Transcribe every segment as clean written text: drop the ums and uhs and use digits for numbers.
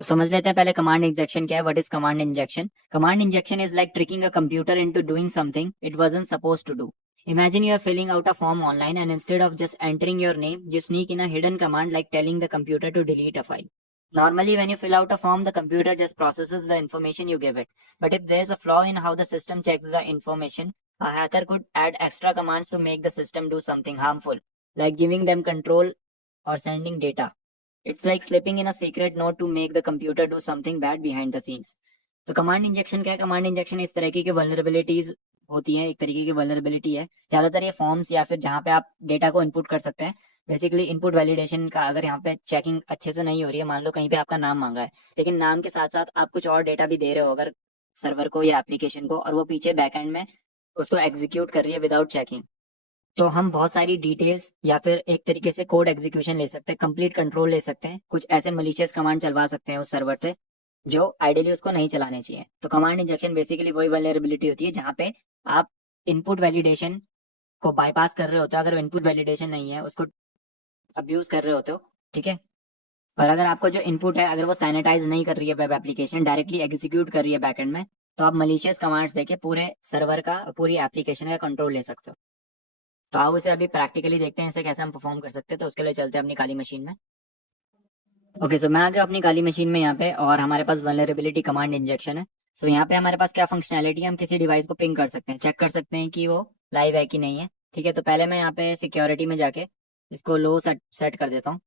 समझ लेते हैं पहले कमांड इंजेक्शन क्या है. What is command injection? Command injection is like tricking a computer into doing something it wasn't supposed to do. Imagine you are filling out a form online and instead of just entering your name, you sneak in a hidden command like telling the computer to delete a file. Normally, when you fill out a form, the computer just processes the information you give it. But if there's a flaw in how the system checks the information, a hacker could add extra commands to make the system do something harmful, like giving them control or sending data. It's like slipping in a secret note to make the computer do something bad behind the scenes. तो command injection क्या है? Command injection इस तरह की vulnerabilities होती है, एक तरीके की वल्नरेबिलिटी है. ज्यादातर ये फॉर्म्स या फिर जहाँ पे आप डेटा को इनपुट कर सकते हैं. बेसिकली इनपुट वैलिडेशन का अगर यहाँ पे चेकिंग अच्छे से नहीं हो रही है, मान लो कहीं पे आपका नाम मांगा है, लेकिन नाम के साथ साथ आप कुछ और डेटा भी दे रहे हो अगर सर्वर को या एप्लीकेशन को, और वो पीछे बैकएंड में उसको एग्जीक्यूट कर रही है विदाउट चेकिंग, तो हम बहुत सारी डिटेल्स या फिर एक तरीके से कोड एग्जीक्यूशन ले सकते हैं, कंप्लीट कंट्रोल ले सकते हैं, कुछ ऐसे मलिशियस कमांड चलवा सकते हैं उस सर्वर से जो आइडियली उसको नहीं चलाने चाहिए. तो कमांड इंजेक्शन बेसिकली वही वल्नरेबिलिटी होती है जहाँ पे आप इनपुट वैलिडेशन को बाईपास कर रहे होते हो. अगर इनपुट वैलिडेशन नहीं है उसको अब्यूज कर रहे होते हो, ठीक है. और अगर आपको जो इनपुट है अगर वो सैनिटाइज नहीं कर रही है वेब एप्लीकेशन, डायरेक्टली एग्जीक्यूट कर रही है बैकएंड में, तो आप मलिशियस कमांड्स देके पूरे सर्वर का, पूरी एप्लीकेशन का कंट्रोल ले सकते हो. तो आओ इसे अभी प्रैक्टिकली देखते हैं इसे कैसे हम परफॉर्म कर सकते हैं. तो उसके लिए चलते हैं अपनी काली मशीन में. ओके, सो मैं आ गया अपनी काली मशीन में यहाँ पे, और हमारे पास वल्नरेबिलिटी कमांड इंजेक्शन है. सो यहाँ पे हमारे पास क्या फंक्शनैलिटी है, हम किसी डिवाइस को पिंग कर सकते हैं, चेक कर सकते हैं कि वो लाइव है कि नहीं है. ठीक है, तो पहले मैं यहाँ पे सिक्योरिटी में जाके इसको लो सेट कर देता हूँ.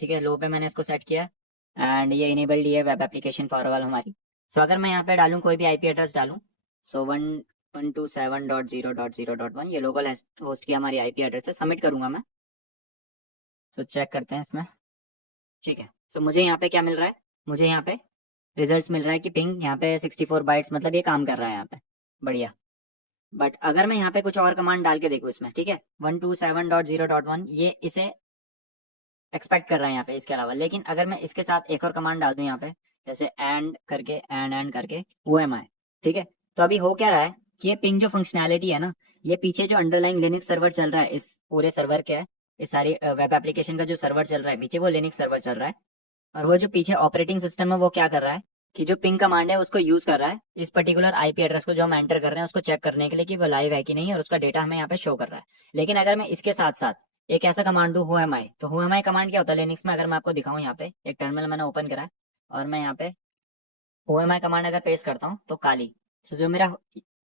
ठीक है, लो पे मैंने इसको सेट किया एंड ये इनेबल्ड है वेब एप्लीकेशन फॉरवर्ड हमारी. सो अगर मैं यहाँ पे डालूँ कोई भी आईपी एड्रेस डालूँ, सो 127.0.0.1 ये लोकल होस्ट की हमारी आईपी एड्रेस है. सबमिट करूंगा मैं. सो चेक करते हैं इसमें. ठीक है, सो मुझे यहाँ पे क्या मिल रहा है, मुझे यहाँ पे रिजल्ट्स मिल रहा है कि पिंग यहाँ पे 64 बाइट्स, मतलब ये काम कर रहा है यहाँ पे, बढ़िया. बट अगर मैं यहाँ पे कुछ और कमांड डाल के देखूँ इसमें, ठीक है, 127.0.1 ये इसे एक्सपेक्ट कर रहा है यहाँ पे इसके अलावा. लेकिन अगर मैं इसके साथ एक और कमांड डाल दूँ यहाँ पे, जैसे एंड करके OMI, ठीक है, तो अभी हो क्या रहा है कि ये पिंग जो फंक्शनैलिटी है ना, ये पीछे जो अंडरलाइंग लिनक्स सर्वर चल रहा है, इस पूरे सर्वर के है, इस सारी वेब एप्लीकेशन का जो सर्वर चल रहा है पीछे, वो लिनक्स सर्वर चल रहा है. और वो जो पीछे ऑपरेटिंग सिस्टम है वो क्या कर रहा है कि जो पिंग कमांड है उसको यूज कर रहा है इस पर्टिकुलर आईपी एड्रेस को जो हम एंटर कर रहे हैं उसको चेक करने के लिए कि वो लाइव है कि नहीं, और उसका डेटा हमें यहाँ पे शो कर रहा है. लेकिन अगर मैं इसके साथ साथ एक ऐसा कमांड दूं whoami, तो whoami कमांड क्या होता है लिनक्स में, अगर मैं आपको दिखाऊं, यहाँ पे एक टर्मिनल मैंने ओपन करा है और मैं यहाँ पे whoami कमांड अगर पेस्ट करता हूँ तो काली, सो जो मेरा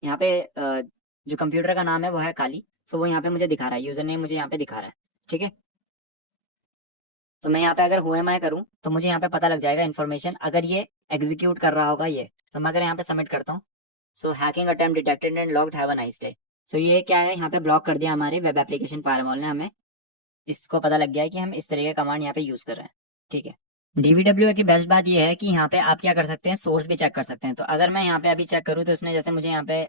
यहाँ पे जो कंप्यूटर का नाम है वो है काली. सो वो यहाँ पे मुझे दिखा रहा है, यूजर नेम मुझे यहाँ पे दिखा रहा है. ठीक है, तो मैं यहाँ पे अगर whoami करूँ तो मुझे यहाँ पे पता लग जाएगा इन्फॉर्मेशन, अगर ये एग्जीक्यूट कर रहा होगा ये. तो मैं अगर यहाँ पे सबमिट करता हूँ, so hacking attempt detected and logged, have a nice day. So ये क्या है, यहाँ पे ब्लॉक कर दिया हमारे वेब एप्लीकेशन फायरवॉल ने, हमें इसको पता लग गया है कि हम इस तरह का कमांड यहाँ पे यूज कर रहे हैं. ठीक है, डीवीडब्ल्यू की बेस्ट बात ये है कि यहाँ पे आप क्या कर सकते हैं, सोर्स भी चेक कर सकते हैं. तो अगर मैं यहाँ पे अभी चेक करूँ तो इसने जैसे मुझे यहाँ पे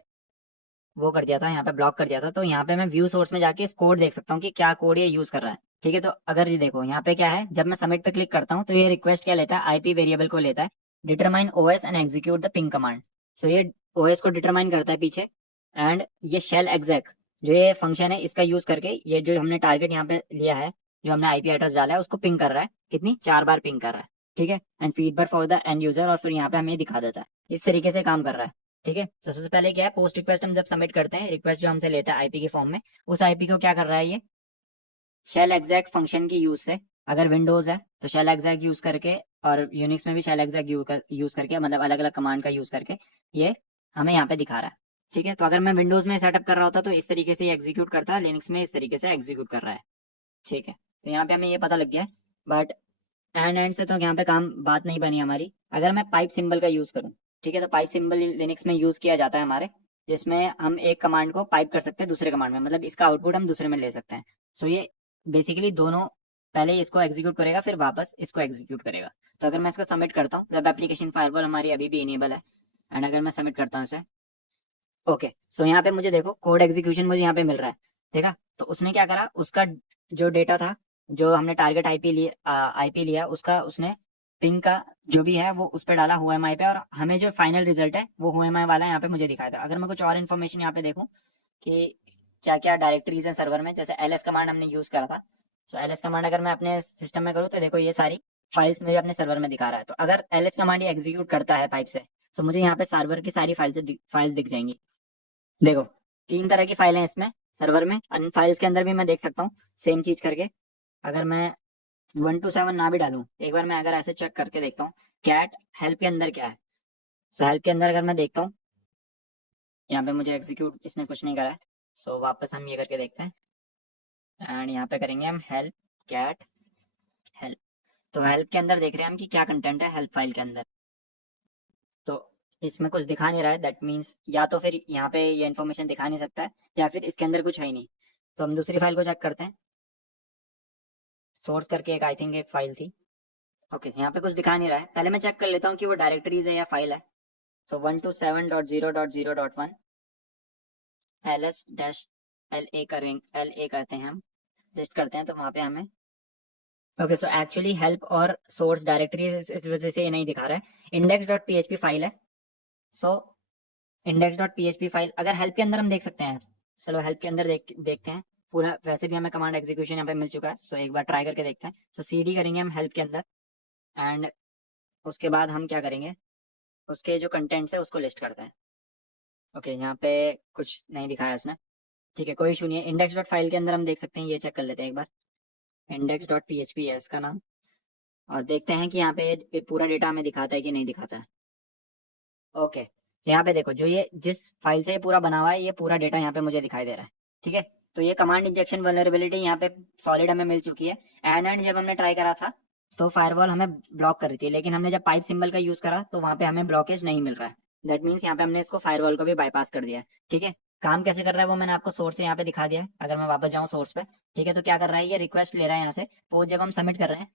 वो कर दिया था, यहाँ पे ब्लॉक कर दिया था, तो यहाँ पे मैं व्यू सोर्स में जाके इस कोड देख सकता हूँ कि क्या कोड ये यूज कर रहा है. ठीक है, तो अगर ये देखो यहाँ पे क्या है, जब मैं सबमिट पे क्लिक करता हूँ तो ये रिक्वेस्ट क्या लेता है, आईपी वेरिएबल को लेता है, determine OS and execute the ping command. So ये ओएस को डिटरमाइन करता है पीछे, एंड ये शेल एग्जैक जो ये फंक्शन है इसका यूज करके ये जो हमने टारगेट यहाँ पे लिया है, जो हमने आईपी एड्रेस डाला है उसको पिंग कर रहा है, कितनी 4 बार पिंग कर रहा है. ठीक है, and feedback for the end user, और फिर यहाँ पे हमें ये दिखा देता है. इस तरीके से काम कर रहा है. ठीक है, तो सबसे पहले क्या है, पोस्ट रिक्वेस्ट हम जब सबमिट करते हैं, रिक्वेस्ट जो हमसे लेता है आईपी के फॉर्म में, उस आईपी को क्या कर रहा है ये शेल एग्जैक फंक्शन की यूज से, अगर विंडोज है तो शेल एग्जैक यूज करके, और यूनिक्स में भी शेल एग्जैक यूज करके, मतलब अलग अलग कमांड का यूज करके ये हमें यहाँ पे दिखा रहा है. ठीक है, तो अगर मैं विंडोज में सेटअप कर रहा होता तो इस तरीके से एग्जीक्यूट करता है, लिनक्स में इस तरीके से एग्जीक्यूट कर रहा है. ठीक है, तो यहाँ पे हमें ये पता लग गया है. बट एंड से तो यहाँ पे काम बात नहीं बनी हमारी. अगर मैं पाइप सिंबल का यूज करूँ, ठीक है, तो पाइप सिंबल लिनक्स में यूज किया जाता है हमारे, जिसमें हम एक कमांड को पाइप कर सकते हैं दूसरे कमांड में, मतलब इसका आउटपुट हम दूसरे में ले सकते हैं. सो ये बेसिकली दोनों पहले इसको एग्जीक्यूट करेगा फिर वापस इसको एग्जीक्यूट करेगा. तो अगर मैं इसको सबमिट करता हूँ, वेब एप्लीकेशन फायरवॉल हमारी अभी भी इनेबल है, एंड अगर मैं सबमिट करता हूँ इसे, ओके, सो यहाँ पे मुझे देखो कोड एग्जीक्यूशन मुझे यहाँ पे मिल रहा है. देखा, तो उसने क्या करा, उसका जो डेटा था, जो हमने टारगेट आईपी लिया उसका उसने पिंग का जो भी है वो उस पर डाला whoami पे, और हमें जो फाइनल रिजल्ट है वो whoami वाला यहाँ पे मुझे दिखाया था. अगर मैं कुछ और इन्फॉर्मेशन यहाँ पे देखूँ कि क्या क्या डायरेक्टरीज है सर्वर में, जैसे ls कमांड हमने यूज करा था, सो ls कमांड अगर मैं अपने सिस्टम में करूँ तो देखो ये सारी फाइल्स मुझे अपने सर्वर में दिखा रहा है। तो अगर ls कमांड ये एग्जीक्यूट करता है पाइप से, तो मुझे यहाँ पे सर्वर की सारी फाइल्स दिख जाएंगी। देखो 3 तरह की फाइलें हैं इसमें सर्वर में, अन फाइल्स के अंदर भी मैं देख सकता हूँ सेम चीज करके। अगर मैं 127 ना भी डालूं, एक बार मैं अगर ऐसे चेक करके देखता हूँ कैट हेल्प के अंदर क्या है। सो हेल्प के अंदर अगर मैं देखता हूँ, यहाँ पे मुझे एग्जीक्यूट इसने कुछ नहीं करा है। सो वापस हम ये करके देखते हैं एंड यहाँ पे करेंगे हम हेल्प कैट हेल्प। तो हेल्प के अंदर देख रहे हैं हम कि क्या कंटेंट है हेल्प फाइल के अंदर। तो इसमें कुछ दिखा नहीं रहा है, दैट मीन्स या तो फिर यहाँ पे ये इन्फॉर्मेशन दिखा नहीं सकता है या फिर इसके अंदर कुछ है ही नहीं। तो हम दूसरी फाइल को चेक करते हैं। सोर्स करके एक आई थिंक एक फाइल थी। ओके यहाँ पे कुछ दिखा नहीं रहा है, पहले मैं चेक कर लेता हूँ कि वो डायरेक्टरीज है या फाइल है। सो 127.0.0.1 ls डैश la करेंगे, la करते हैं हम, लिस्ट करते हैं तो वहाँ पे हमें ओके सो एक्चुअली हेल्प और सोर्स डायरेक्टरी इस वजह से ये नहीं दिखा रहा है। index.php फाइल है। सो index.php फाइल अगर हेल्प के अंदर हम देख सकते हैं। चलो हेल्प के अंदर देखते हैं पूरा। वैसे भी हमें कमांड एग्जीक्यूशन यहाँ पे मिल चुका है। सो एक बार ट्राई करके देखते हैं। सो cd करेंगे हम हेल्प के अंदर एंड उसके बाद हम क्या करेंगे, उसके जो कंटेंट्स है उसको लिस्ट करते हैं। ओके यहाँ पे कुछ नहीं दिखाया इसने, ठीक है कोई इशू नहीं है। इंडेक्स डॉट फाइल के अंदर हम देख सकते हैं, ये चेक कर लेते हैं एक बार। index.php है इसका नाम, और देखते हैं कि यहाँ पे ये पूरा डेटा हमें दिखाता है कि नहीं दिखाता है। ओके तो यहाँ पे देखो जो ये जिस फाइल से ये पूरा बना हुआ है ये पूरा डेटा यहाँ पे मुझे दिखाई दे रहा है, ठीक है। तो ये कमांड इंजेक्शन वल्नरेबिलिटी यहाँ पे सॉलिड हमें मिल चुकी है। एंड जब हमने ट्राई करा था तो फायरवॉल हमें ब्लॉक कर रही थी, लेकिन हमने जब पाइप सिंबल का यूज करा तो वहाँ पे हमें ब्लॉकेज नहीं मिल रहा है। दैट मीन्स यहाँ पे हमने इसको फायरवॉल को भी बाईपास कर दिया है, ठीक है। काम कैसे कर रहा है वो मैंने आपको सोर्स से यहाँ पे दिखा दिया है। अगर मैं वापस जाऊँ सोर्स पे, ठीक है, तो क्या कर रहा है ये रिक्वेस्ट ले रहा है यहाँ से पोस्ट जब हम सबमिट कर रहे हैं।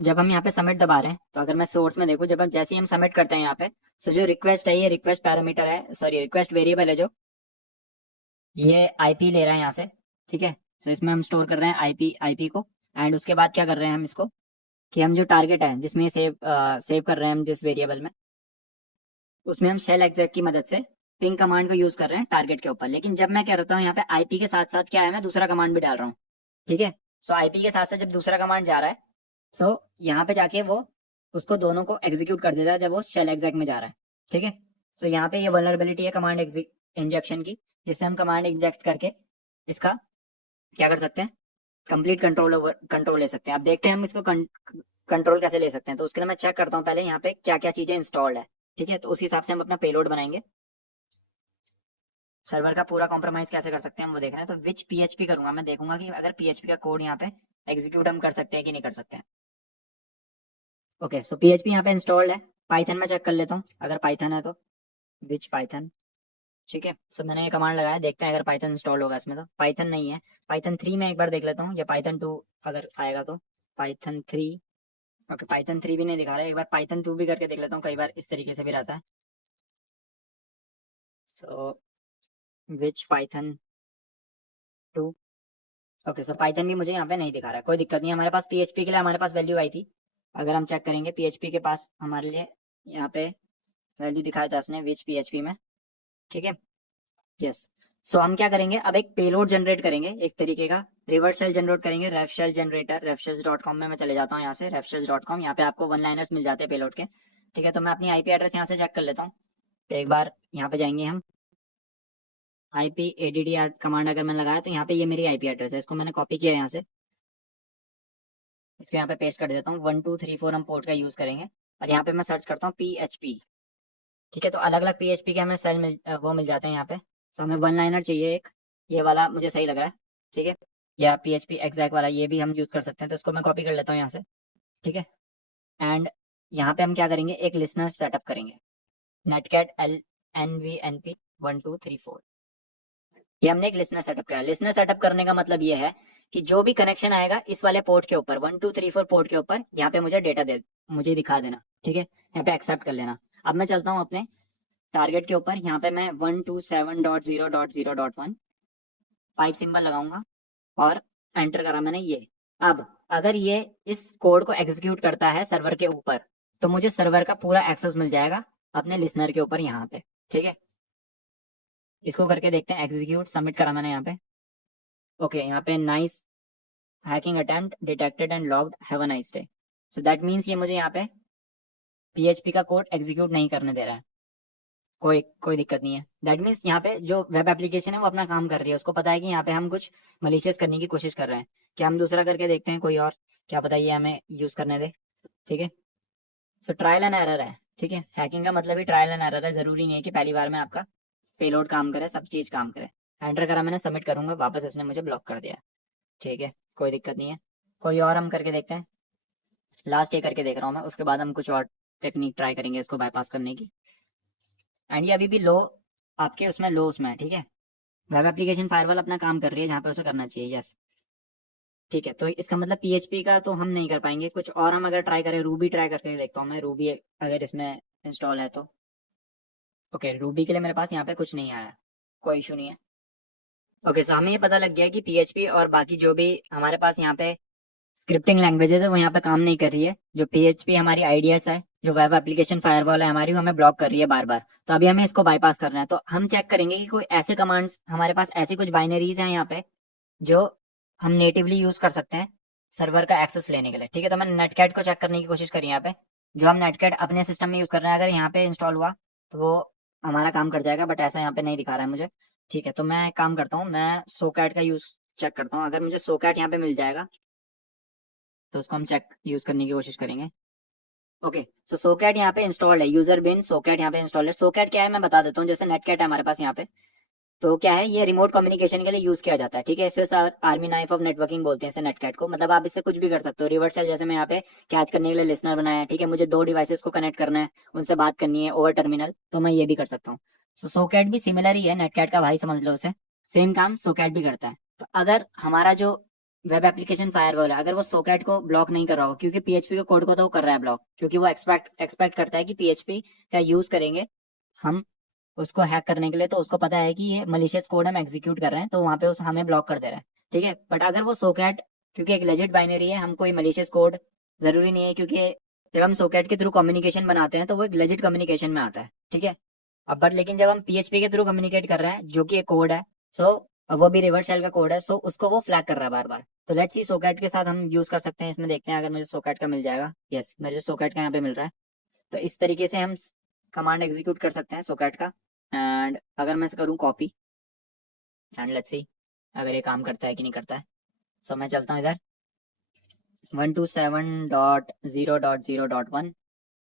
जब हम यहाँ पे सबमिट दबा रहे हैं तो अगर मैं सोर्स में देखूँ, जब जैसे ही हम सबमिट करते हैं यहाँ पे, जो रिक्वेस्ट है ये रिक्वेस्ट पैरामीटर है, सॉरी रिक्वेस्ट वेरिएबल है जो ये आईपी ले रहा है यहाँ से, ठीक है। इसमें हम स्टोर कर रहे हैं आईपी को। एंड उसके बाद क्या कर रहे हैं हम इसको कि हम जो टारगेट है जिसमें सेव कर रहे हैं हम जिस वेरिएबल में, उसमें हम शेल एग्जैक की मदद से पिंग कमांड को यूज कर रहे हैं टारगेट के ऊपर। लेकिन जब मैं क्या करता हूँ यहाँ पे आईपी के साथ साथ क्या है मैं दूसरा कमांड भी डाल रहा हूँ, ठीक है। आईपी के साथ साथ जब दूसरा कमांड जा रहा है यहाँ पे जाके वो उसको दोनों को एग्जीक्यूट कर देता है जब वो शेल एग्जैक में जा रहा है, ठीक है। यहाँ पे ये वल्नरेबिलिटी है कमांड इंजेक्शन की, जिससे हम कमांड इंजेक्ट करके इसका क्या कर सकते हैं, कंप्लीट कंट्रोल ले सकते हैं। अब देखते हैं हम इसको कंट्रोल कैसे ले सकते हैं। तो उसके लिए मैं चेक करता हूँ पहले यहाँ पे क्या क्या चीजें इंस्टॉल्ड है, ठीक है। तो उस हिसाब से हम अपना पेलोड बनाएंगे। सर्वर का पूरा कॉम्प्रोमाइज कैसे कर सकते हैं हम वो देख रहे हैं। तो विच पीएचपी करूंगा, मैं देखूंगा कि अगर पीएचपी का कोड यहाँ पे एग्जीक्यूट हम कर सकते हैं कि नहीं कर सकते हैं। ओके पीएचपी यहाँ पे इंस्टॉल्ड है। पाइथन में चेक कर लेता हूँ अगर पाइथन है तो विच पाइथन, ठीक है। मैंने ये कमांड लगाया, देखते हैं अगर पाइथन इंस्टॉल होगा इसमें। तो पाइथन नहीं है, पाइथन 3 में एक बार देख लेता हूँ या पाइथन 2 अगर आएगा तो। पाइथन 3, ओके पाइथन 3 भी नहीं दिखा रहा है, एक बार पाइथन 2 भी करके देख लेता हूँ, कई बार इस तरीके से भी रहता है। विच पाइथन 2, ओके पाइथन भी मुझे यहाँ पे नहीं दिखा रहा है, कोई दिक्कत नहीं है। हमारे पास पीएचपी के लिए हमारे पास वैल्यू आई थी, अगर हम चेक करेंगे पीएचपी के पास हमारे लिए यहाँ पे वैल्यू दिखाया था उसने विच पीएचपी में, ठीक है। यस हम क्या करेंगे अब एक पेलोड जनरेट करेंगे एक तरीके का रिवर्स शेल जनरेट करेंगे। रेफशेल जनरेटर refshells.com में मैं चले जाता हूँ, यहाँ से refshells.com, यहाँ पे आपको वन लाइनर्स मिल जाते हैं पेलोड के, ठीक है। तो मैं अपनी आईपी एड्रेस यहाँ से चेक कर लेता हूँ। तो एक बार यहाँ पे जाएंगे हम, आईपी addr कमांड अगर मैंने लगाया तो यहाँ पे ये मेरी आईपी एड्रेस है, इसको मैंने कॉपी किया यहाँ से, इसको यहाँ पे पेस्ट कर देता हूँ। 1234 हम पोर्ट का यूज करेंगे और यहाँ पे मैं सर्च करता हूँ PHP, ठीक है। तो अलग अलग PHP के हमें वो मिल जाते हैं यहाँ पे। हमें वन लाइनर चाहिए एक, ये वाला मुझे सही लग रहा है, ठीक है। या PHP एग्जैक्ट वाला ये भी हम यूज कर सकते हैं। तो इसको मैं कॉपी कर लेता हूँ यहाँ से, ठीक है। एंड यहाँ पे हम क्या करेंगे एक लिसनर सेटअप करेंगे, netcat nvnp 1234। ये हमने एक लिसनर सेटअप करा। लिसनर सेटअप करने का मतलब ये है कि जो भी कनेक्शन आएगा इस वाले पोर्ट के ऊपर 1234 पोर्ट के ऊपर, यहाँ पे मुझे डेटा मुझे दिखा देना, ठीक है। यहाँ पे एक्सेप्ट कर लेना। अब मैं चलता हूँ अपने टारगेट के ऊपर, यहाँ पे मैं 127.0.0.1 पाइप सिंबल लगाऊंगा और एंटर करा मैंने ये। अब अगर ये इस कोड को एग्जीक्यूट करता है सर्वर के ऊपर तो मुझे सर्वर का पूरा एक्सेस मिल जाएगा अपने लिसनर के ऊपर यहाँ पे, ठीक है। इसको करके देखते हैं, एग्जीक्यूट सबमिट करा मैंने यहाँ पे। ओके यहाँ पे nice hacking attempt detected and logged, have a nice day. So that means ये मुझे यहाँ पे PHP का कोड एग्जीक्यूट नहीं करने दे रहा है, कोई दिक्कत नहीं है। दैट मीन्स यहाँ पे जो वेब एप्लीकेशन है वो अपना काम कर रही है, उसको पता है कि यहाँ पे हम कुछ मलिशियस करने की कोशिश कर रहे हैं। क्या हम दूसरा करके देखते हैं कोई और, क्या पता ये हमें यूज करने दे। ठीक है, सो ट्रायल एंड एरर है। ठीक है, हैकिंग का मतलब ही ट्रायल एंड एरर है, जरूरी नहीं है कि पहली बार में आपका पेलोड काम करे, सब चीज काम करे। एंटर करा मैंने, सबमिट करूंगा, वापस इसने मुझे ब्लॉक कर दिया। ठीक है, कोई दिक्कत नहीं है। कोई और हम करके देखते हैं, लास्ट ये करके देख रहा हूँ मैं, उसके बाद हम कुछ और टेक्निक ट्राई करेंगे इसको बाईपास करने की। एंड ये अभी भी लो, आपके उसमें लो उसमें है। ठीक है, वेब एप्लीकेशन फायरवॉल अपना काम कर रही है जहाँ पे उसे करना चाहिए, यस। ठीक है, तो इसका मतलब PHP का तो हम नहीं कर पाएंगे, कुछ और हम अगर ट्राई करें, रूबी ट्राई करके देखता हूँ मैं, रूबी अगर इसमें इंस्टॉल है तो। ओके, रूबी के लिए मेरे पास यहाँ पे कुछ नहीं आया, कोई इशू नहीं है। ओके, सो हमें ये पता लग गया कि PHP और बाकी जो भी हमारे पास यहाँ पे स्क्रिप्टिंग लैंग्वेजेस है वो यहाँ पे काम नहीं कर रही है। जो PHP हमारी आईडीएस है, जो वेब एप्लीकेशन फायरवॉल है हमारी, वो हमें ब्लॉक कर रही है बार बार। तो अभी हमें इसको बाईपास करना है, तो हम चेक करेंगे कि कोई ऐसे कमांड्स हमारे पास, ऐसी कुछ बाइनरीज हैं यहाँ पे जो हम नेटिवली यूज कर सकते हैं सर्वर का एक्सेस लेने के लिए। ठीक है, तो मैंने नेटकैट को चेक करने की कोशिश करी यहाँ पे, जो हम नेटकैट अपने सिस्टम में यूज कर रहे हैं, अगर यहाँ पे इंस्टॉल हुआ तो वो हमारा काम कर जाएगा, बट ऐसा यहाँ पे नहीं दिखा रहा है मुझे। ठीक है, तो मैं एक काम करता हूँ, मैं सोकैट का यूज चेक करता हूँ, अगर मुझे सोकैट यहाँ पे मिल जाएगा तो उसको हम चेक यूज करने की कोशिश करेंगे। ओके, सो सोकैट यहाँ पे इंस्टॉल्ड है, यूजर बिन सोकैट यहाँ पे इंस्टॉल्ड है। सोकैट क्या है मैं बता देता हूँ, जैसे नेटकैट है हमारे पास यहाँ पे, तो क्या है, ये रिमोट कम्युनिकेशन के लिए यूज किया जाता है। ठीक है, इसे आर्मी नाइफ ऑफ नेटवर्किंग बोलते हैं इसे नेटकैट को। मतलब आप इससे कुछ भी कर सकते हो, रिवर्स शेल जैसे मैं यहाँ पे कैच करने के लिए लिसनर बनाया है। ठीक है, मुझे 2 डिवाइसेस को कनेक्ट करना है, उनसे बात करनी है ओवर टर्मिनल, तो मैं ये भी कर सकता हूँ। सो सोकैट भी सिमिलर ही है, नेटकैट का भाई समझ लो उसे, सेम काम सोकैट भी करता है। तो अगर हमारा जो वेब एप्लीकेशन फायरवॉल है, अगर वो सोकैट को ब्लॉक नहीं कर रहा हो, क्योंकि PHP के कोड को तो वो कर रहा है ब्लॉक, क्योंकि वो एक्सपेक्ट करता है कि PHP का यूज करेंगे हम उसको हैक करने के लिए, तो उसको पता है कि ये मलिशियस कोड हम एग्जीक्यूट कर रहे हैं, तो वहां पे उस हमें ब्लॉक कर दे रहा है। ठीक है, बट अगर वो सोकैट, क्योंकि एक लेजिट बाइनरी है, हम कोई मलिशियस कोड जरूरी नहीं है, क्योंकि जब हम सोकैट के थ्रू कम्युनिकेशन बनाते हैं तो वो एक लेजिट कम्युनिकेशन में आता है। ठीक है, अब बट लेकिन जब हम PHP के थ्रू कम्युनिकेट कर रहे हैं, जो कि एक कोड है, सो वो भी रिवर्स शेल का कोड है, सो उसको वो फ्लैग कर रहा है बार बार। तो लेट्स सी सोकैट के साथ हम यूज कर सकते हैं इसमें, देखते हैं अगर मुझे सोकैट का मिल जाएगा। यस, मुझे सोकैट का यहाँ पे मिल रहा है, तो इस तरीके से हम कमांड एग्जीक्यूट कर सकते हैं सोकैट का। एंड अगर मैं इसे करूँ कॉपी, एंड लेट्स सी अगर ये काम करता है कि नहीं करता है। सो मैं चलता हूँ इधर 127.0.0.1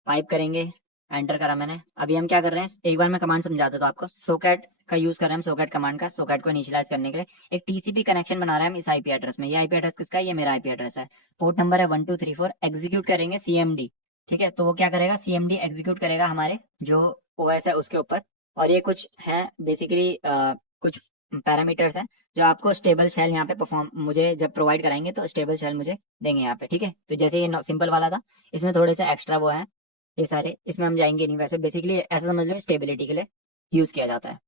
टाइप करेंगे, एंटर करा मैंने। अभी हम क्या कर रहे हैं, एक बार मैं कमांड समझा देता हूँ आपको। सोकैट का यूज कर रहे हैं हम, सोकैट कमांड का, सोकैट को इनिशियलाइज करने के लिए एक TCP कनेक्शन बना रहे हैं हम इस IP एड्रेस में। ये IP एड्रेस किसका है, ये मेरा IP एड्रेस है, पोर्ट नंबर है 1234। एग्जीक्यूट करेंगे CMD। ठीक है, तो वो क्या करेगा, CMD एग्जीक्यूट करेगा हमारे जो OS है उसके ऊपर। और ये कुछ है बेसिकली कुछ पैरामीटर्स हैं जो आपको स्टेबल शेल यहाँ पे परफॉर्म मुझे जब प्रोवाइड कराएंगे, तो स्टेबल शेल मुझे देंगे यहाँ पे। ठीक है, तो जैसे ये सिंपल वाला था, इसमें थोड़े से एक्स्ट्रा वो है, ये सारे इसमें हम जाएंगे नहीं, वैसे बेसिकली ऐसा समझ लो स्टेबिलिटी के लिए यूज किया जाता है।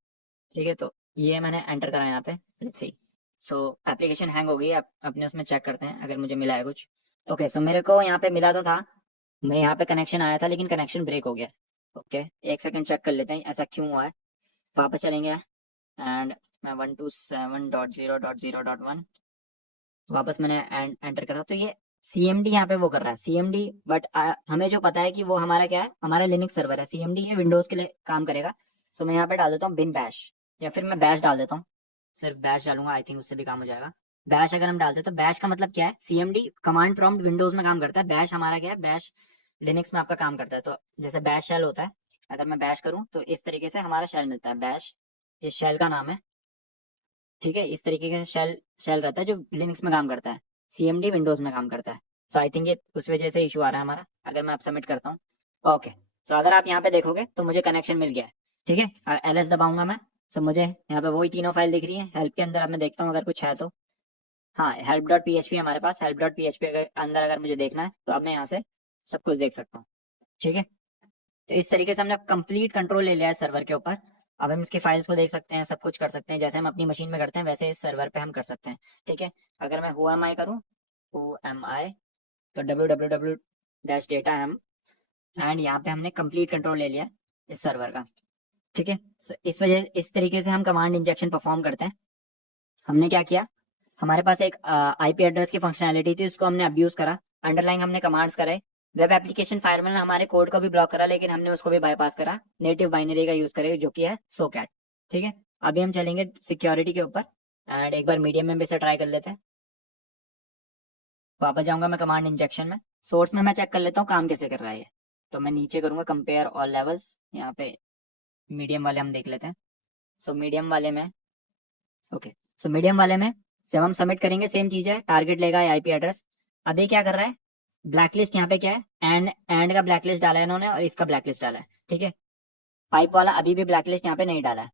ठीक है, तो ये मैंने एंटर करा यहाँ पे, let's see. So application hang हो गई, आप अपने उसमें चेक करते हैं अगर मुझे मिला है कुछ। ओके, सो मेरे को यहाँ पे मिला तो था, मैं यहाँ पे कनेक्शन आया था लेकिन कनेक्शन ब्रेक हो गया। ओके, एक सेकंड चेक कर लेते हैं ऐसा क्यों हुआ है। वापस चलेंगे एंड मैं 127.0.0.1 वापस मैंने एंटर करा, तो ये CMD यहाँ पे वो कर रहा है CMD। बट हमें जो पता है कि वो हमारा क्या है, हमारा लिनक्स सर्वर है, CMD ये विंडोज के लिए काम करेगा। सो मैं यहाँ पे डाल देता हूँ बिन बैश, या फिर मैं बैश डाल देता हूँ, सिर्फ बैश डालूंगा, आई थिंक उससे भी काम हो जाएगा। बैश अगर हम डालते हैं तो बैश का मतलब क्या है, CMD कमांड प्रॉम्प्ट विंडोज में काम करता है, बैश हमारा क्या है, बैश लिनक्स में आपका काम करता है। तो जैसे बैश शेल होता है, अगर मैं बैश करूँ तो इस तरीके से हमारा शेल मिलता है, बैश ये शेल का नाम है। ठीक है, इस तरीके का शेल शेल रहता है जो लिनक्स में काम करता है, CMD विंडोज में काम करता है। सो आई थिंक ये उस वजह से इशू आ रहा है हमारा। अगर मैं आप सबमिट करता हूँ, ओके, सो अगर आप यहाँ पे देखोगे तो मुझे कनेक्शन मिल गया है। ठीक है, LS दबाऊंगा मैं, सो मुझे यहाँ पे वही तीनों फाइल दिख रही है। हेल्प के अंदर अब मैं देखता हूँ अगर कुछ है तो, हाँ help.php हमारे पास, help.php अंदर अगर मुझे देखना है तो अब मैं यहाँ से सब कुछ देख सकता हूँ। ठीक है, तो इस तरीके से हमने कंप्लीट कंट्रोल ले लिया है सर्वर के ऊपर। अब हम इसकी फाइल्स को देख सकते हैं, सब कुछ कर सकते हैं, जैसे हम अपनी मशीन में करते हैं वैसे इस सर्वर पे हम कर सकते हैं। ठीक है, अगर मैं who am I करूँ, who am I, तो www-data एंड यहाँ पे हमने कंप्लीट कंट्रोल ले लिया इस सर्वर का। ठीक है, तो इस तरीके से हम कमांड इंजेक्शन परफॉर्म करते हैं। हमने क्या किया, हमारे पास एक IP एड्रेस की फंक्शनैलिटी थी, उसको हमने अब्यूज करा, अंडरलाइन हमने कमांड्स करे, वेब एप्लीकेशन फायरवॉल ने हमारे कोड को भी ब्लॉक करा, लेकिन हमने उसको भी बाईपास करा, नेटिव बाइनरी का यूज करेंगे जो कि है सोकैट। ठीक है, अभी हम चलेंगे सिक्योरिटी के ऊपर एंड एक बार मीडियम में भी से ट्राई कर लेते हैं। वापस जाऊंगा मैं कमांड इंजेक्शन में, सोर्स में मैं चेक कर लेता हूँ काम कैसे कर रहा है ये। तो मैं नीचे करूंगा कंपेयर ऑल लेवल्स, यहाँ पे मीडियम वाले हम देख लेते हैं। सो मीडियम वाले में ओके, सो मीडियम वाले में जब हम सबमिट करेंगे सेम चीज है, टारगेट लेगा आईपी एड्रेस। अभी क्या कर रहा है, ब्लैकलिस्ट यहाँ पे क्या है, एंड का ब्लैकलिस्ट डाला है इन्होंने और इसका ब्लैकलिस्ट डाला है। ठीक है, पाइप वाला अभी भी ब्लैकलिस्ट यहाँ पे नहीं डाला है।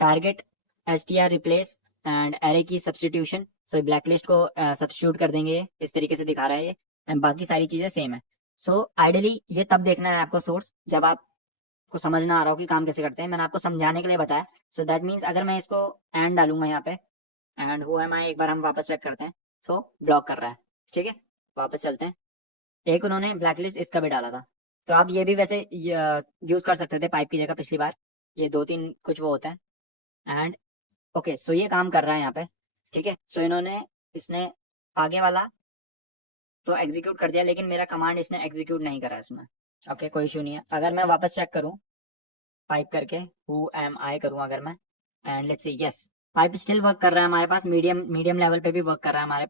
Target str replace and array की सब्सटीट्यूशन, सो ब्लैकलिस्ट को सब्सटीट्यूट कर देंगे, इस तरीके से दिखा रहा है ये, एंड बाकी सारी चीजें सेम है। सो आइडियली ये तब देखना है आपको सोर्स जब आपको समझ ना आ रहा हो कि काम कैसे करते हैं, मैंने आपको समझाने के लिए बताया। सो दैट मीन्स अगर मैं इसको एंड डालूंगा यहाँ पे एंड हु एम आई, एक बार हम वापस चेक करते हैं। सो ब्लॉक कर रहा है। ठीक है, वापस चलते हैं। एक उन्होंने ब्लैकलिस्ट इसका भी डाला था, तो आप ये भी वैसे यूज कर सकते थे पाइप की जगह पिछली बार, ये 2-3 कुछ वो होता है। एंड ओके, सो ये काम कर रहा है यहाँ पे। ठीक है, सो इसने आगे वाला तो एग्जीक्यूट कर दिया, लेकिन मेरा कमांड इसने एग्जीक्यूट नहीं करा इसमें। ओके, कोई इशू नहीं है। अगर मैं वापस चेक करूँ पाइप करके, हु एम आई करूँ अगर मैं, and let's see, yes pipe still work कर रहा है हमारे पास, मीडियम लेवल पे भी वर्क कर रहा है हमारे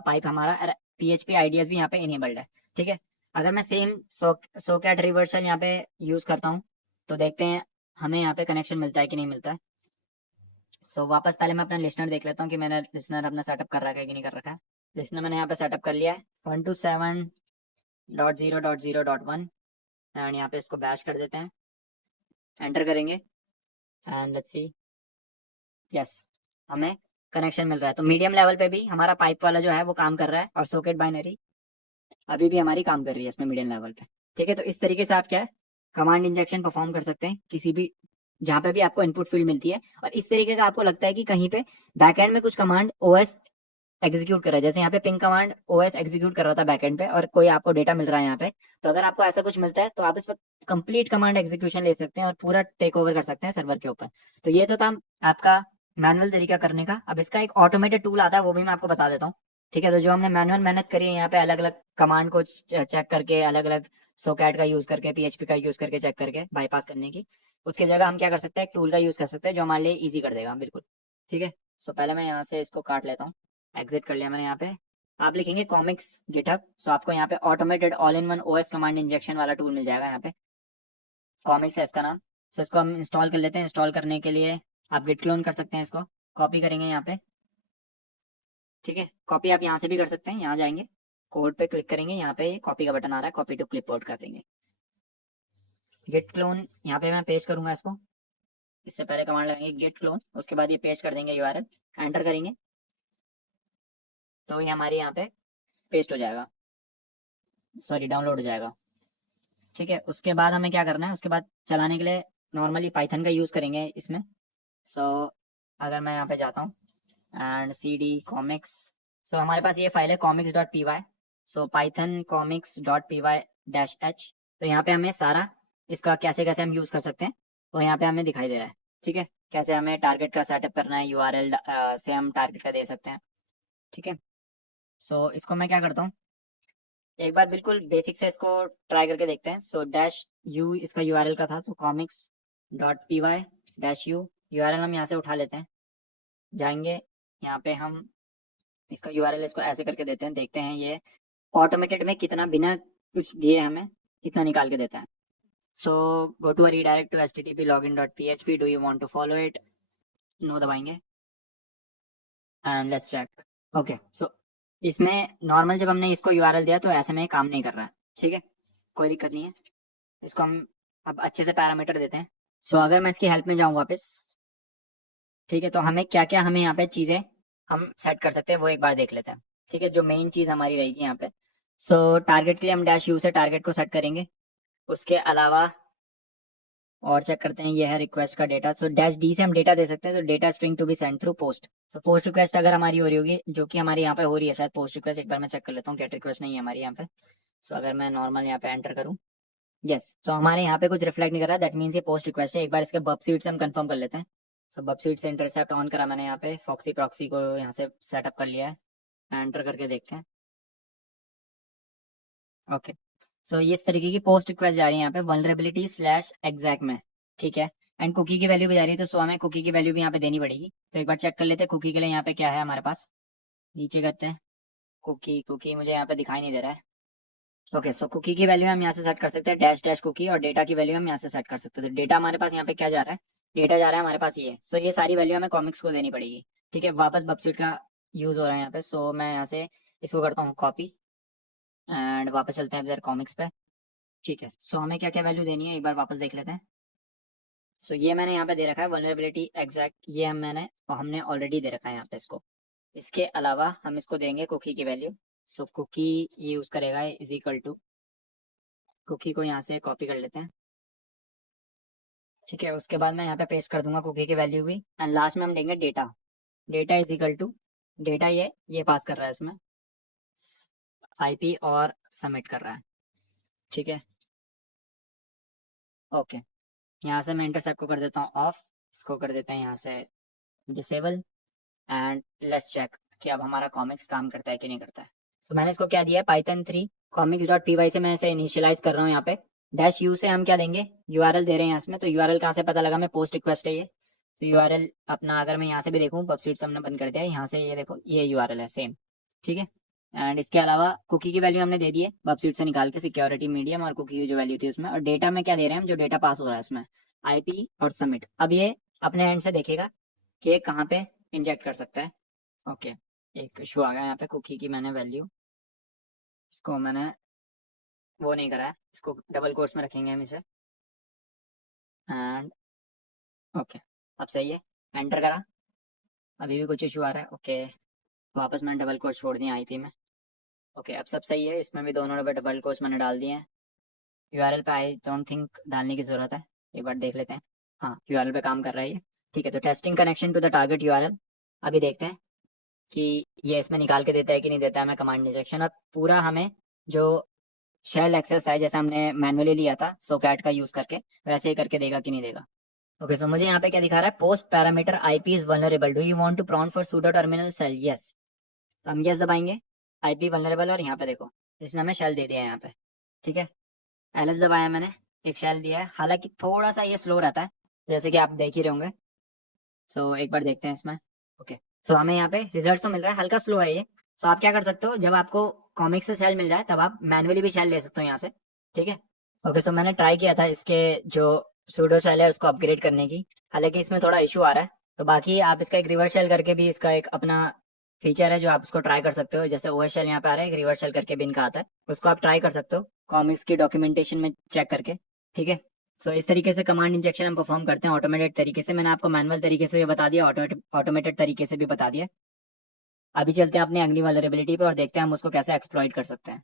पाइप हमारा PHP आईडीएस भी यहाँ पे इनेबल्ड है। ठीक है, अगर मैं सेम सोकैट रिवर्सल यहाँ पे यूज करता हूँ तो देखते हैं हमें यहाँ पे कनेक्शन मिलता है कि नहीं मिलता है। सो वापस पहले मैं अपना लिसनर देख लेता हूँ कि मैंने लिसनर अपना सेटअप कर रखा है कि नहीं कर रखा है। लिसनर मैंने यहाँ पे सेटअप कर लिया है 127.0.0.1 एंड यहाँ पे इसको बैश कर देते हैं, एंटर करेंगे एंड लेट्स सी, यस हमें कनेक्शन मिल रहा है। तो मीडियम लेवल पे भी हमारा पाइप वाला जो है वो काम कर रहा है और सॉकेट बाइनरी अभी भी हमारी काम कर रही है इसमें मीडियम लेवल पे। ठीक है, तो इस तरीके से आप क्या है कमांड इंजेक्शन परफॉर्म कर सकते हैं किसी भी जहां पे भी आपको इनपुट फील्ड मिलती है, और इस तरीके का आपको लगता है कि कहीं पे बैकएंड में कुछ कमांड ओएस एग्जीक्यूट कर रहा है, जैसे यहाँ पे पिंग कमांड ओएस एग्जीक्यूट कर रहा था बैकएंड पे और कोई आपको डेटा मिल रहा है यहाँ पे। तो अगर आपको ऐसा कुछ मिलता है तो आप इस पर कंप्लीट कमांड एग्जीक्यूशन ले सकते हैं और पूरा टेक ओवर कर सकते हैं सर्वर के ऊपर। तो ये तो था आपका मैनुअल तरीका करने का। अब इसका एक ऑटोमेटेड टूल आता है, वो भी मैं आपको बता देता हूँ। ठीक है, तो जो हमने मैनुअल मेहनत करी है यहाँ पे अलग अलग कमांड को चेक करके, अलग अलग सोकैट का यूज करके, PHP का यूज करके चेक करके बाईपास करने की, उसकी जगह हम क्या कर सकते हैं, एक टूल का यूज कर सकते हैं जो हमारे लिए ईजी कर देगा बिल्कुल। ठीक है, सो पहले मैं यहाँ से इसको काट लेता हूँ, एग्जिट कर लिया मैंने। यहाँ पे आप लिखेंगे कॉमिक्स गिटहब, सो आपको यहाँ पे automated all in one OS command injection वाला टूल मिल जाएगा। यहाँ पे कॉमिक्स है इसका नाम। सो इसको हम इंस्टॉल कर लेते हैं। इंस्टॉल करने के लिए आप गिट क्लोन कर सकते हैं, इसको कॉपी करेंगे यहाँ पे। ठीक है, कॉपी आप यहाँ से भी कर सकते हैं, यहाँ जाएंगे कोड पे क्लिक करेंगे, यहाँ पे कॉपी का बटन आ रहा है, कॉपी टू क्लिपबोर्ड कर देंगे। गिट क्लोन यहाँ पे मैं पेस्ट करूंगा इसको, इससे पहले कमांड लगाएंगे गिट क्लोन, उसके बाद ये पेस्ट कर देंगे URL, एंटर करेंगे तो ये हमारे यहाँ पे पेस्ट हो जाएगा, सॉरी डाउनलोड हो जाएगा। ठीक है, उसके बाद हमें क्या करना है, उसके बाद चलाने के लिए नॉर्मली पाइथन का यूज़ करेंगे इसमें। सो अगर मैं यहाँ पे जाता हूँ एंड CD कॉमिक्स, सो हमारे पास ये फाइल है comics.py, सो पाइथन comics.py-h। तो यहाँ पे हमें सारा इसका कैसे कैसे हम यूज़ कर सकते हैं तो यहाँ पे हमें दिखाई दे रहा है। ठीक है, कैसे हमें टारगेट का सेटअप करना है, URL से हम टारगेट का दे सकते हैं। ठीक है, सो इसको मैं क्या करता हूँ, एक बार बिल्कुल बेसिक से इसको ट्राई करके देखते हैं। सो -u इसका URL का था, सो comics.py-u URL हम यहाँ से उठा लेते हैं, जाएंगे यहाँ पे हम इसका URL इसको ऐसे करके देते हैं, देखते हैं ये ऑटोमेटेड में कितना बिना कुछ दिए हमें इतना निकाल के देता है। So go to redirect to http login.php, do you want to follow it, no दबाएंगे and let's check. Okay, so इसमें नॉर्मल जब हमने इसको URL दिया तो ऐसे में काम नहीं कर रहा है। ठीक है, कोई दिक्कत नहीं है, इसको हम अब अच्छे से पैरामीटर देते हैं। सो अगर मैं इसकी हेल्प में जाऊँ वापस, ठीक है, तो हमें क्या क्या हमें यहाँ पे चीज़ें हम सेट कर सकते हैं वो एक बार देख लेते हैं। ठीक है, जो मेन चीज़ हमारी रहेगी यहाँ पे, सो टारगेट के लिए हम -u से टारगेट को सेट करेंगे। उसके अलावा और चेक करते हैं, ये है रिक्वेस्ट का डेटा, सो -d से हम डेटा दे सकते हैं, तो data string to be send through post. So post request अगर हमारी हो रही होगी, जो कि हमारी यहाँ पे हो रही है शायद पोस्ट रिक्वेस्ट, एक बार मैं चेक कर लेता हूँ, गेट रिक्वेस्ट नहीं है हमारी यहाँ पे। सो अगर मैं नॉर्मल यहाँ पे एंटर करूँ, यस, सो हमारे यहाँ पे कुछ रिफ्लेक्ट नहीं कर रहा है, दैट मीन्स ये पोस्ट रिक्वेस्ट है। एक बार इसके बब स्वीट से हम कंफर्म कर लेते हैं। सो बब स्वीट से इंटरसेप्ट ऑन करा मैंने, यहाँ पे फॉक्सी प्रॉक्सी को यहाँ से सेटअप कर लिया है, एंटर करके देखते हैं। ओके, सो इस तरीके की पोस्ट रिक्वेस्ट जा रही है यहाँ पे वल्नरेबिलिटी स्लैश एग्जैक में, ठीक है। एंड कुकी की वैल्यू भी जा रही है, तो सो हमें कुकी की वैल्यू भी यहाँ पे देनी पड़ेगी। तो एक बार चेक कर लेते हैं कुकी के लिए यहाँ पे क्या है हमारे पास। नीचे करते हैं कुकी, कुकी मुझे यहाँ पे दिखाई नहीं दे रहा है। ओके, सो कुकी की वैल्यू हम यहाँ से सेट कर सकते हैं डैश डैश कुकी, और डेटा की वैल्यू हम यहाँ से सेट कर सकते हैं। तो डेटा हमारे पास यहाँ पे क्या जा रहा है, डेटा जा रहा है हमारे पास ये। सो ये सारी वैल्यू हमें कॉमिक्स को देनी पड़ेगी, ठीक है। वापस बबस्यूट का यूज हो रहा है यहाँ पे, सो मैं यहाँ से इसको करता हूँ कॉपी एंड वापस चलते हैं इधर कॉमिक्स पे, ठीक है। सो हमें क्या क्या वैल्यू देनी है एक बार वापस देख लेते हैं। सो ये मैंने यहाँ पे दे रखा है वल्नरेबिलिटी एग्जैक्ट, ये हमने ऑलरेडी दे रखा है यहाँ पे इसको। इसके अलावा हम इसको देंगे कुकी की वैल्यू। सो कुकी ये यूज करेगा इज इक्वल टू, कुकी को यहाँ से कॉपी कर लेते हैं, ठीक है। उसके बाद मैं यहाँ पे पेस्ट कर दूंगा कुकी की वैल्यू भी, एंड लास्ट में हम देंगे data. Data is equal to, data ये पास कर रहा है इसमें आईपी और सबमिट कर रहा है, ठीक है। ओके, यहाँ से मैं इंटरसेप्ट को कर देता हूँ ऑफ, इसको कर देते हैं यहाँ से डिसेबल, एंड लेट्स चेक कि अब हमारा कॉमिक्स काम करता है कि नहीं करता है। तो मैंने इसको क्या दिया है, पाइथन 3 comics.py से मैं इसे इनिशियलाइज कर रहा हूँ यहाँ पे। डैश यू से हम क्या देंगे, यूआरएल दे रहे हैं यहाँ इसमें। तो यूआरएल कहाँ से पता लगा, मैं पोस्ट रिक्वेस्ट है ये। तो यूआरएल अपना अगर मैं यहाँ से भी देखूँ, पबस्यूट से हमने बंद कर दिया है, यहाँ से ये देखो ये यूआरएल है सेम, ठीक है। एंड इसके अलावा कुकी की वैल्यू हमने दे दी है पबस्यूट से निकाल के, सिक्योरिटी मीडियम, और कुकी की जो वैल्यू थी उसमें। और डेटा में क्या दे रहे हैं हम, जो डेटा पास हो रहा है इसमें आईपी और सबमिट। अब ये अपने एंड से देखेगा कि ये कहाँ पे इंजेक्ट कर सकता है। ओके, एक इशू आ गया यहाँ पे, कुकी की मैंने वैल्यू, इसको मैंने वो नहीं करा है, इसको डबल कोट्स में रखेंगे हम इसे। एंड ओके, अब सही है, एंटर करा, अभी भी कुछ इशू आ रहा है। ओके, वापस मैंने डबल कोट्स छोड़ दिए आईपी में। ओके, अब सब सही है, इसमें भी दोनों डबल कोट्स मैंने डाल दिए हैं। यूआरएल पे आई डोंट थिंक डालने की ज़रूरत है, एक बार देख लेते हैं। हाँ, यूआरएल पे काम कर रहा है ये, ठीक है। तो testing connection to the target URL, अभी देखते हैं कि ये इसमें निकाल के देता है कि नहीं देता है हमें कमांड इंजेक्शन। अब पूरा हमें जो शेल एक्सेस है जैसे हमने मैनुअली लिया था सोकैट का यूज़ करके, वैसे ही करके देगा कि नहीं देगा। ओके, सो मुझे यहाँ पे क्या दिखा रहा है, post parameter IP is vulnerable, do you want to prompt for sudo terminal shell, yes. तो हम यस दबाएंगे, आईपी वल्नरेबल, और यहाँ पे देखो इसने हमें शेल दे दिया है यहाँ पे, ठीक है। एलएस दबाया मैंने, एक शेल दिया है, हालांकि थोड़ा सा ये स्लो रहता है जैसे कि आप देख ही रहे होंगे। सो एक बार देखते हैं इसमें। ओके, सो हमें यहाँ पे रिजल्ट तो मिल रहा है, हल्का स्लो है ये। सो आप क्या कर सकते हो, जब आपको कॉमिक से शेल मिल जाए तब आप मैनुअली भी शेल ले सकते हो यहाँ से, ठीक है। ओके, सो मैंने ट्राई किया था इसके जो सूडो शेल है उसको अपग्रेड करने की, हालांकि इसमें थोड़ा इशू आ रहा है। तो बाकी आप इसका एक रिवर्स शेल करके भी, इसका एक अपना फीचर है जो आप उसको ट्राई कर सकते हो। जैसे ओएस शेल यहाँ पे आ रहा है, एक रिवर्स शेल करके भी इनका आता है, उसको आप ट्राई कर सकते हो कॉमिक्स की डॉक्यूमेंटेशन में चेक करके, ठीक है। सो इस तरीके से कमांड इंजेक्शन हम परफॉर्म करते हैं ऑटोमेटेड तरीके से। मैंने आपको मैनुअल तरीके से भी बता दिया, ऑटोमेटेड तरीके से भी बता दिया। अभी चलते हैं अपनी अगली वल्नरेबिलिटी पे और देखते हैं हम उसको कैसे एक्सप्लॉइट कर सकते हैं।